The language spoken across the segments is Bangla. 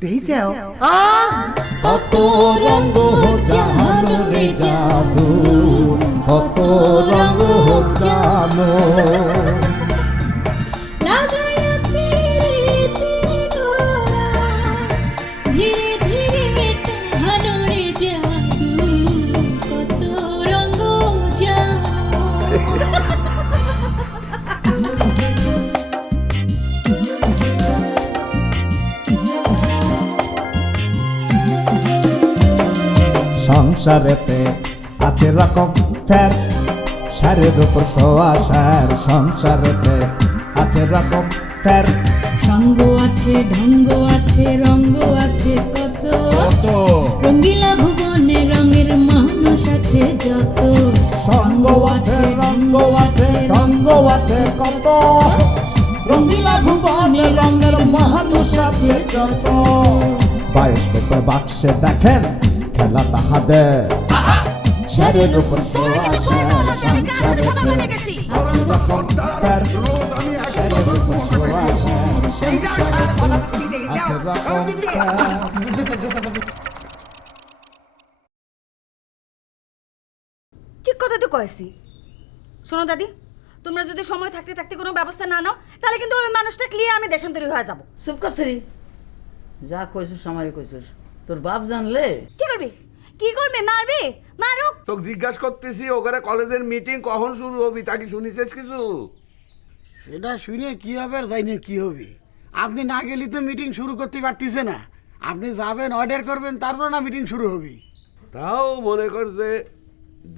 দেখিছেও কত রঙ জানো রে জানো কত রঙ জানো। সংসারেতে আছে রকম ফ্যার সারের উপর সোয়া সার সংসারেতে আছে রকম ফ্যার সঙ্গ আছে ঢঙ্গ আছে রঙ্গ আছে কত? রঙ্গিলা ভুবনে রঙের মানুষ আছে যত। সঙ্গ আছে রঙ্গ আছে রঙ্গ আছে কত? রঙ্গিলা ভুবনে রঙের মানুষ আছে যত। বায়োস্কোপে বাক্সে দেখেন খেলা তাহাদের সারের উপর সোয়া আছে রকম ফ্যার সারের উপর সোয়া আছে রকম ঠিক কথা তো কয়েছি শোনো দাদি তোমরা যদি সময় থাকতে থাকতে কোনো ব্যবস্থা না নাও তাহলে কিন্তু ওই মানুষটা ক্লিয়ার আমি দেশান্তরী হয়ে যাব চুপ করছিস যা কইছিস আমারই কইছিস তোর বাপ জানলে? কি করবি? কি করবে? মারবে? মারুক! তোকে জিজ্ঞাসা করতেছি ওখানে কলেজের মিটিং কখন শুরু হবি? তা কি শুনিছিস কিছু? এটা শুনে কি হবে আর জানি কি হবে? আপনি না গেলে তো মিটিং শুরু করতে পারতেছে না। আপনি যাবেন অর্ডার করবেন তারপর না মিটিং শুরু হবে। তাও মনে কর যে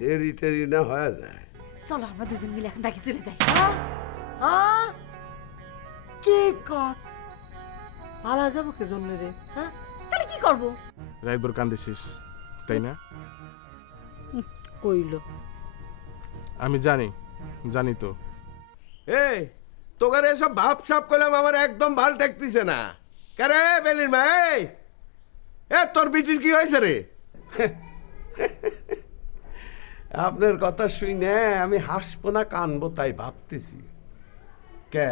দেরি টেরি না হয়ে যায়। চলো আমরা দুজন মিলে এখন ডাকি চলে যাই। কি কাজ? পালা যাব কে জন্য রে? হ্যাঁ? করব? রাইবর কান্দিছিস তাই না? কইল। আমি জানি জানি তো। এই তোকে এসব ভাব সাপ করলাম আমার একদম ভালো দেখতেছে না। কারে বেলির মা এই? এ তোর বিটির কি হয়েছে রে? আপনার কথা শুনে আমি হাসবো না কানবো তাই ভাবতেছি। কে?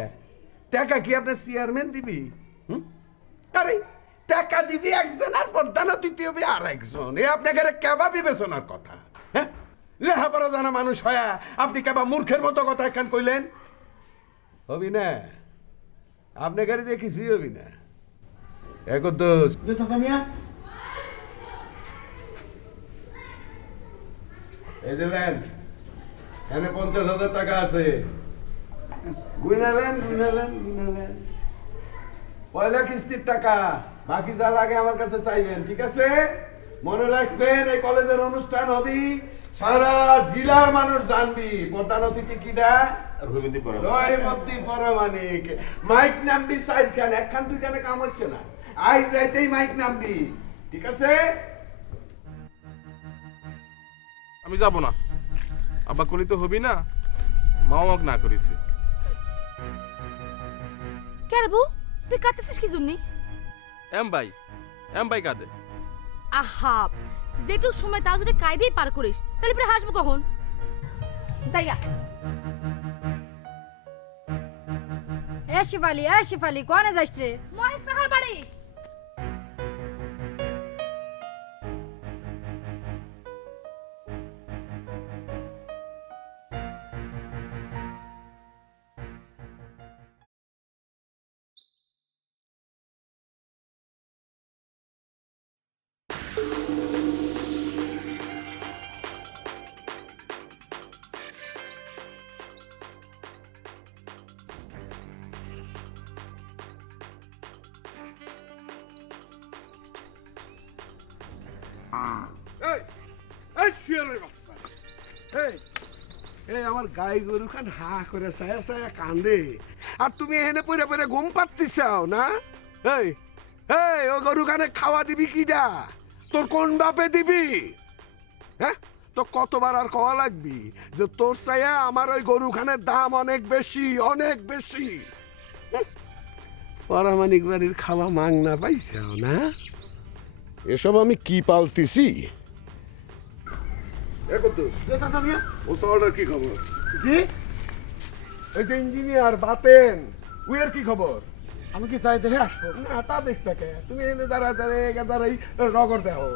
টাকা কি আপনার চেয়ারম্যান দিবি? হুম? আরে টাকা দিবি একজন আর প্রধান অতিথি হবে আর একজন এ আপনাকে কেবা বিবেচনার কথা। হ্যাঁ? লেহাপড়া জানা মানুষ হয়া আপনি কেবা মূর্খের মতো কথা এখান কইলেন? হবি না? আপনি গাড়ি দিয়ে কিছুই হবি না। এক দোষ এই দিলেন এখানে পঞ্চাশ হাজার টাকা আছে। গুইনালেন গুইনালেন গুইনালেন পয়লা কিস্তির টাকা। বাকি যা লাগে আমার কাছে চাইবেন ঠিক আছে? মনে রাখবেন এই কলেজের অনুষ্ঠান হবে সারা জেলার মানুষ জানবি। প্রধান অতিথি কিনা রহিমতি পরমানিক মাইক নামবি সাইড খান একখান দুই খানে কাম হচ্ছে না। আজ রাইতেই মাইক নামবি ঠিক আছে? আমি যাব না। আব্বা কলি তো হবি না মাও আমাকে না করিস কে বউ তুই কাঁদতেছিস কি জন্যি? এম ভাই এম ভাই কাঁদে আহা, যেটুক সময় তাও যদি কায়দেই পার করিস, তাহলে পরে হাসবো কখন? দাইয়া এ শিফালি এ শিফালি, কোনে যাইস রে? মহেশ কাহার বাড়ি? এই এই শুয়ারের আমার গাই গরু খান হা করে সায়া সায়া কান্দে। আর তুমি এখানে পরে পরে ঘুম পাচ্ছিসাও না? এই এই, ও গরু খানে খাওয়া দিবি কিডা? তোর কোন বাপে দিবি? হ্যাঁ? তো কতবার আর খাওয়া লাগবি যে তোর চাইয়া আমার ওই গরু খানের দাম অনেক বেশি অনেক বেশি। পরামানিক বাড়ির খাওয়া মাং না পাইছাও, না? এসব আমি কি পালতেছি? কি খবর? জি? ওই যে ইঞ্জিনিয়ার বাতেন কি খবর? আমি কি চাই দেখে আসব? না তা দেখতে তুমি এনে দাঁড়া দাঁড়িয়ে দাঁড়াই রগর দেখো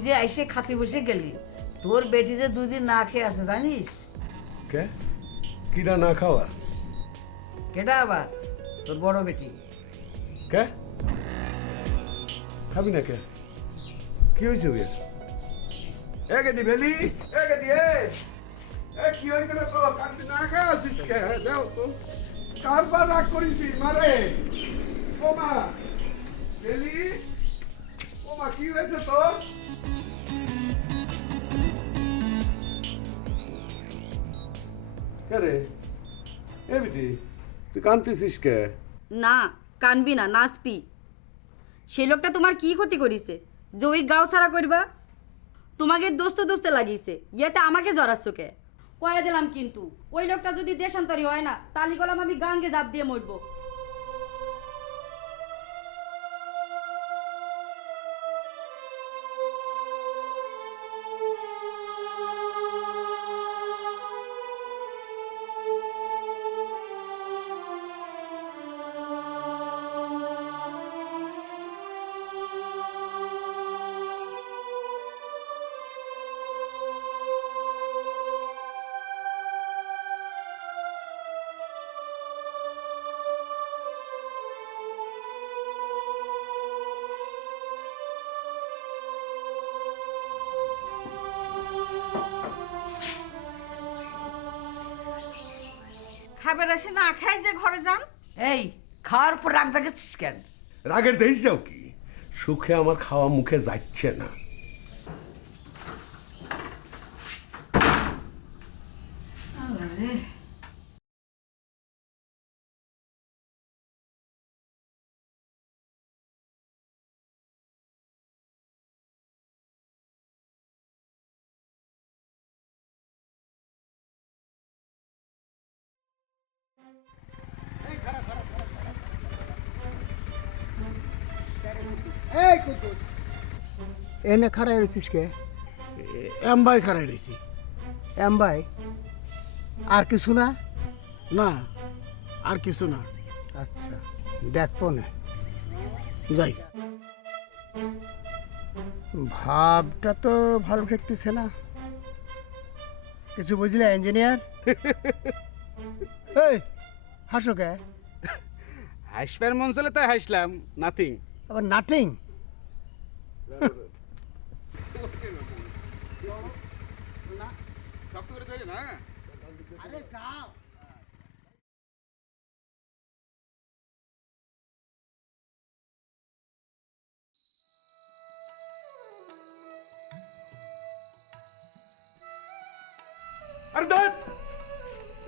যে আইসে খাতে বসে গেলি। তোর বেটি যে দুদিন না খেয়ে আছে জানিস? কে? কিরা না খাওয়া? কেটা আবার? তোর বড় বেটি। কে? খাবি না কে? কি হয়েছে ওর এ গেদি বেলি এ গেদি এ! কি হয়েছে রে তো কান্তি না খা আছিস কে? দাও তো। কারবার রাগ করিস মারে। ও মা বেলি ও মা কি হয়েছে তোর? রে? এ তুই কান্তিছিস কে? না, কানবি না, নাচবি। সেই লোকটা তোমার কি ক্ষতি করিছে? যে ওই গাও সারা করবা? তোমাকে দোস্ত দোস্তে লাগিয়েছে ইয়েতে আমাকে জড়াচ্ছ কে? কয়ে দিলাম কিন্তু, ওই লোকটা যদি দেশান্তরী হয় না, তালি গলাম আমি গাঙ্গে জাপ দিয়ে মরবো। খাবার এসে না খাই যে ঘরে যান? এই খাওয়ার পর রাগ দেখাচ্ছিস কেন? রাগের দেখিস যাও কি? সুখে আমার খাওয়া মুখে যাচ্ছে না। এই কুতুস এনে খাড়াই রয়েছিস কে? এমবাই খাড়াই রয়েছি এমবাই? আর কিছু না? না আর কিছু না। আচ্ছা দেখব না যাই। ভাবটা তো ভালো ঠেকতেছে না। কিছু বুঝলে ইঞ্জিনিয়ার এই হাসো কে? হাসবার মন চলে তাই হাসলাম নাথিং আবার নাটিং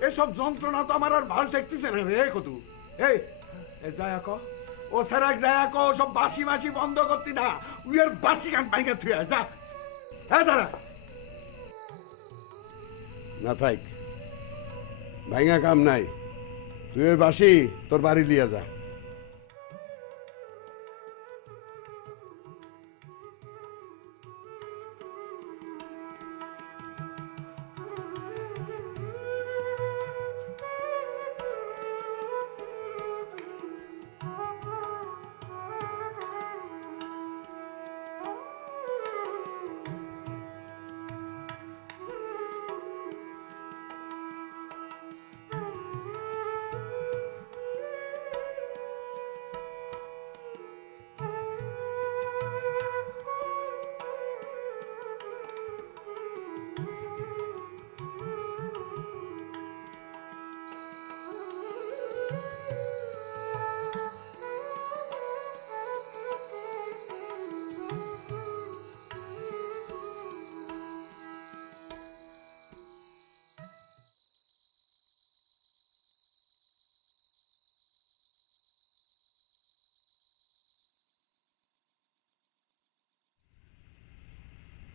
এসব যন্ত্রণা তো আমার আর ভালো ঠেকতেছে না রে কতু এই এ যায় ক। ও সেরাক যায় ক সব বাসি বাসি বন্ধ করতি না। উইয়ের বাসি গান বাইকে থুয়া যা। হ্যাঁ দাঁড়া। না থাইক ভাইঙা কাম নাই। তুই বাসি তোর বাড়ি লিয়া যা।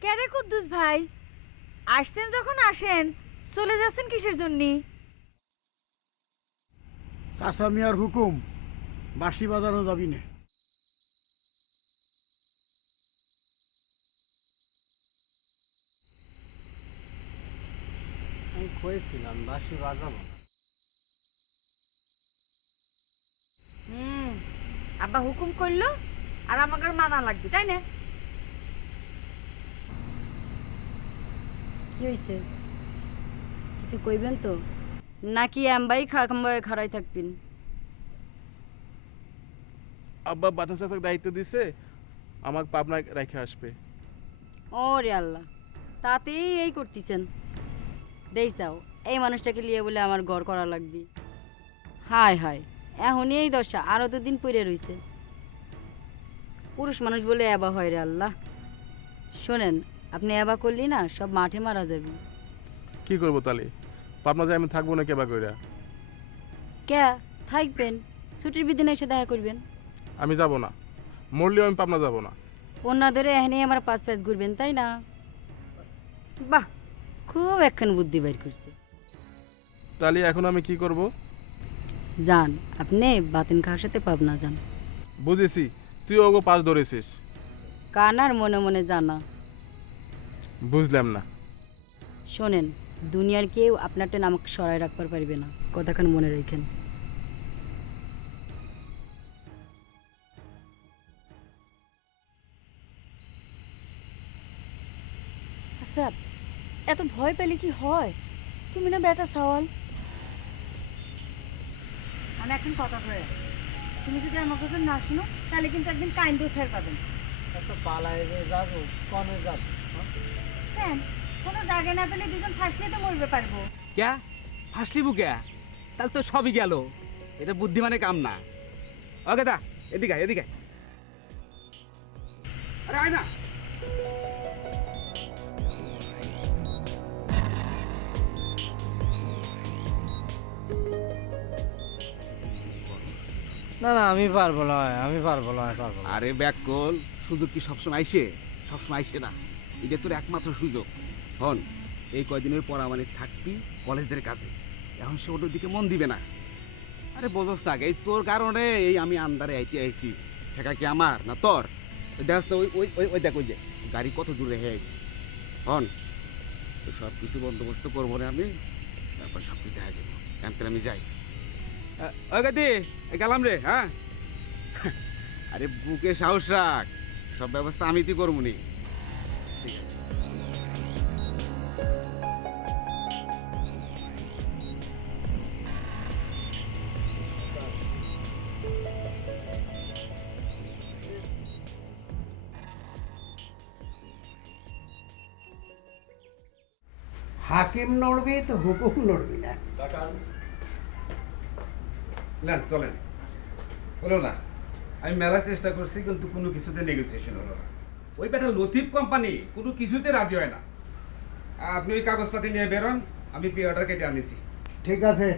ক্যারে কুদ্দুস ভাই? আসছেন যখন আসেন চলে যাচ্ছেন কিসের জন্য? চাচা মিয়ার হুকুম বাঁশি বাজানো যাবি না। আমি কয়েছিলাম বাসি বাজাবো হুম আব্বা হুকুম করল আর আমাকে মানা লাগবে তাই না? কি হয়েছে কিছু কইবেন তো? নাকি এমবাই খাম্বাই খাড়াই থাকবেন? আব্বা বাতান চাচাকে দায়িত্ব দিছে আমাকে পাবনায় রেখে আসবে। ও রে আল্লাহ তাতেই এই করতেছেন। দেই চাও এই মানুষটাকে নিয়ে বলে আমার ঘর করা লাগবে। হায় হায় এখনই এই দশা আরও দুদিন পরে রইছে। পুরুষ মানুষ বলে এবা হয় রে আল্লাহ। শোনেন আপনি এবা করলি না সব মাঠে মারা যাবে। কি করব তাহলে? পাবনা যায় আমি থাকব না কেবা কইরা? কে? থাকবেন। ছুটির বিদিনে এসে দেখা করবেন। আমি যাব না। মরলেও আমি পাবনা যাব না। পন্না ধরে এখানে আমার পাঁচ পাঁচ ঘুরবেন তাই না? বাহ খুব একখান বুদ্ধি বের করছে। তাহলে এখন আমি কি করব? যান আপনি বাতিন খাওয়ার সাথে পাবনা যান। বুঝেছি তুই ওগো পাশ ধরেছিস। কানার মনে মনে জানা। বুঝলাম না। শোনেন দুনিয়ার কেউ আপনারটা আমাকে সরাই রাখবার পারবে না। কথাখান মনে রেখেন। আচ্ছা এত ভয় পেলে কি হয়? তুমি না বেটা সওয়াল। আমি এখন কথা কয়ে তুমি যদি আমার কথা না শুনো তাহলে কিন্তু একদিন কাইন্দ ফের পাবেন। এত পালায় যে যাব কনে যাব। কেন কোনো জায়গায় না পেলে দুজন ফাঁসলে তো মরবে পারব। ক্যা? ফাঁসলি বুকে তাহলে তো সবই গেল। এটা বুদ্ধিমানের কাম না। ওকে দা এদিকে আয়, এদিকে আয়। আরে আয় না। না না আমি পারব না আমি পারব না আমি পারব না। আরে ব্যাক কল সুযোগ কি সবসময় আইসে? সবসময় আইসে না। এটা তোর একমাত্র সুযোগ। হন, এই কয়দিনের পর মানে থাকবি কলেজের কাছে এখন সে ওটার দিকে মন দিবে না। আরে বোঝস না, এই তোর কারণে এই আমি আন্দারে আইটি আইছি। ঠেকা কি আমার না তোর? দেখ ওই ওই ওই ওই দেখ, ওই যে গাড়ি কত দূরে রেখে আইছি। হন, তো সব কিছু বন্দোবস্ত করব না আমি, তারপর সব কিছু দেখা যাব। এমন আমি যাই। ওই গাদি গেলাম রে হ্যাঁ? আরে বুকে সাহস রাখ, সব ব্যবস্থা আমি তুই করব নি। হাকিম নড়বি তো হুকুম নড়বি না। না চলেন। হলো না। আমি মেলা চেষ্টা করছি কিন্তু কোনো কিছুতে নেগোসিয়েশন হলো না। ওই বেটা লতিফ কোম্পানি কোনো কিছুতে রাজি হয় না। আপনি ওই কাগজপাতি নিয়ে বেরোন আমি পে অর্ডার কেটে আনিছি। ঠিক আছে।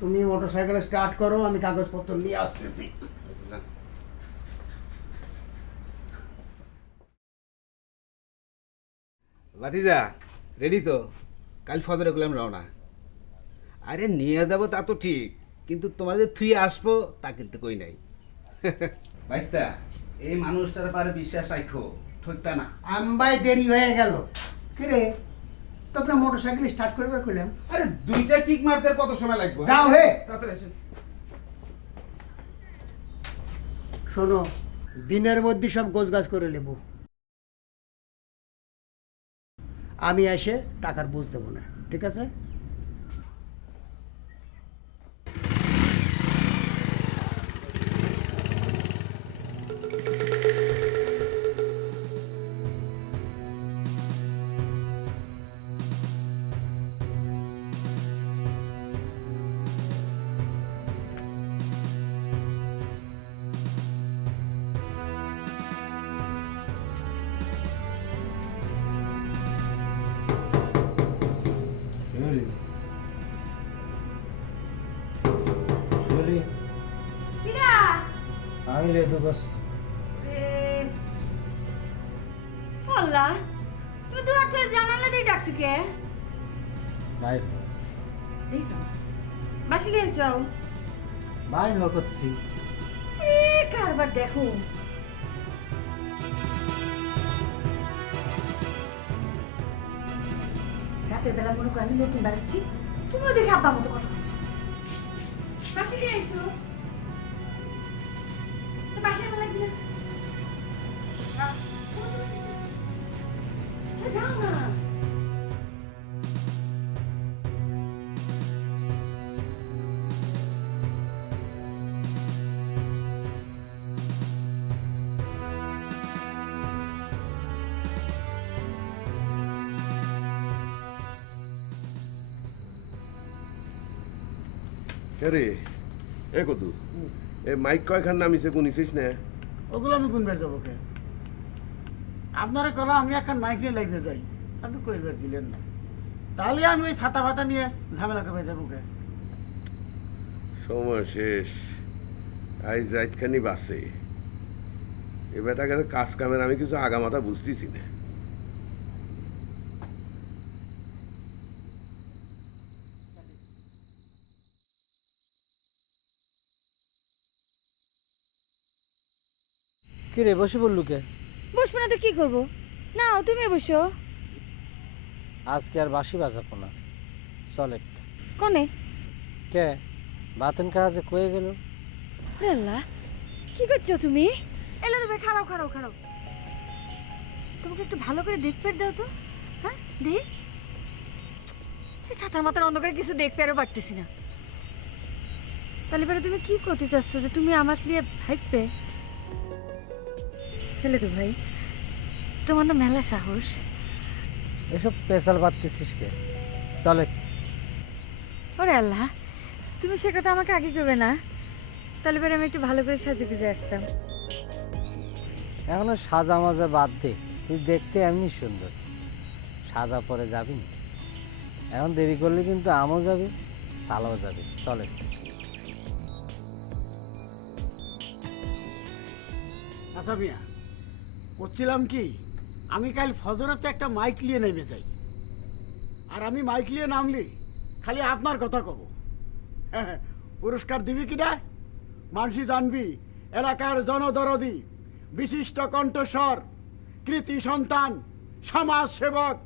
তুমি মোটর সাইকেল স্টার্ট করো আমি কাগজপত্র নিয়ে আসতেছি। ভাতিজা রেডি তো? কাল ফজরে গেলাম রওনা। আরে নিয়ে যাব তা তো ঠিক কিন্তু তোমার যে থুই আসব তা কিন্তু কই নাই। ভাইস্তা এই মানুষটার পারে বিশ্বাস রাখো ঠকবে না। আম্বাই দেরি হয়ে গেল। কিরে তো আপনার মোটর সাইকেল স্টার্ট করবে কইলাম? আরে দুইটা কিক মারতে কত সময় লাগবে? যাও হে। তাড়াতাড়ি আসেন। শোনো দিনের মধ্যে সব গোছ গাছ করে নেব। আমি এসে টাকার বুঝ দেবো না ঠিক আছে? আমি লেতো বাস আল্লাহ মাত্র জানালা দিয়ে ডাকছো কে বাইর দেখছ বাসি গেছো বাইর হ করছি এ কারবার দেখো রাতের বেলা মনে করো আমি নতুন বেড়াচ্ছি তুমিও দেখে আব্বার মতো কথা বলছো বাসি গেছো কে রে? এ কদু? এ মাইক কয়খান নামিছে গুনিছিস না? ওগুলো আমি কোন বের যাব কে? আপনারা কলা আমি এখন মাইক নিয়ে লাগবে যাই। আপনি কই বের দিলেন না? তাহলে আমি ওই ছাতা ফাতা নিয়ে ঝামেলা করে যাব কে? সময় শেষ। আজ রাতখানি বাসে। এ বেটাকে কাজ কামের আমি কিছু আগামাতা বুঝতেছি না। কি রে? বসে বললু কে? বসবো না তো কি করব? না তুমি বসো। আজকে আর বাসি বাজাবো না। চলে কনে? কে? বাতেন কাজে কয়ে গেল? আল্লাহ কি করছ তুমি? এলো তুমি খারাপ খারাপ খারাপ তোমাকে একটু ভালো করে দেখতে দাও তো। হ্যাঁ দেখ ছাতার মাথার অন্ধকারে কিছু দেখতে আরও পারতেছি না। তাহলে এবারে তুমি কি করতে চাচ্ছ যে তুমি আমাকে নিয়ে ভাইবে তাহলে তো ভাই। তোমার না মেলা সাহস। এসব পেশাল বাড়তেছিস কে? চলে। ওরে আল্লাহ তুমি সে কথা আমাকে আগে করবে না। তাহলে এবারে আমি একটু ভালো করে সাজে গুজে আসতাম। এখনও সাজা মাজা বাদ দে তুই দেখতে এমনি সুন্দর। সাজা পরে যাবি এখন দেরি করলে কিন্তু আমও যাবে সালাও যাবে। চলে। আচ্ছা মিয়া করছিলাম কি? আমি কাল ফজরাতে একটা মাইক নিয়ে নেমে যাই। আর আমি মাইক নিয়ে নামলি, খালি আপনার কথা কব। পুরস্কার দিবি কিনা মানসি জানবি, এলাকার জনদরদি, বিশিষ্ট কণ্ঠস্বর, কৃতি সন্তান সমাজ সেবক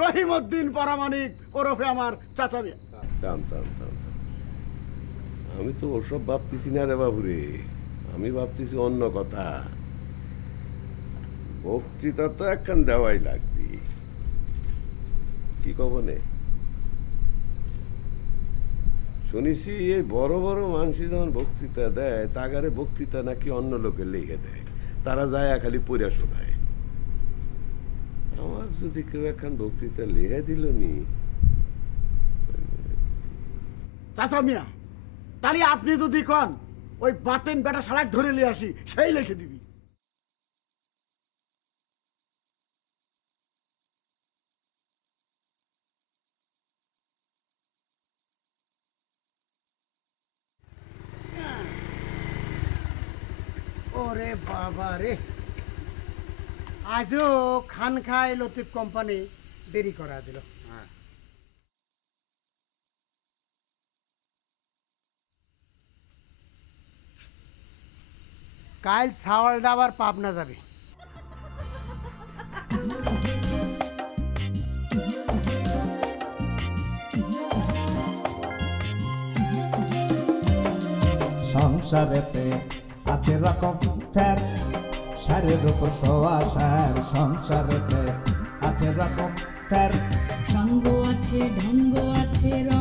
রহিমউদ্দিন পরামানিক ওরফে আমার চাচা। আমি তো ওসব ভাবতেছি না রে বাবুরে আমি ভাবতেছি অন্য কথা। বক্তৃতা তো একখান দেওয়াই লাগবে। কি কব নে? শুনেছি এই বড় বড় মানুষই যখন বক্তৃতা দেয়, তাগারে বক্তৃতা নাকি অন্য লোকের লেগে দেয়। তারা যায় খালি পড়া শোনায়। আমার যদি কেউ একখান বক্তৃতা লেগে দিল নি? চাচা মিয়া, তাহলে আপনি যদি কন, ওই বাতেন বেটা সালাক ধরে নিয়ে আসি, সেই লিখে দিবি। ওরে বাবা রে। আজও খান খায় লতিফ কোম্পানি দেরি করা দিল। কাল ছাওয়াল ডাবার পাবনা যাবে। সংসারেতে আছে রকম ফের, সারের উপর সোয়া সার সংসারে আছে রকম ফের। সঙ্গ আছে ঢঙ্গ আছে রঙ্গ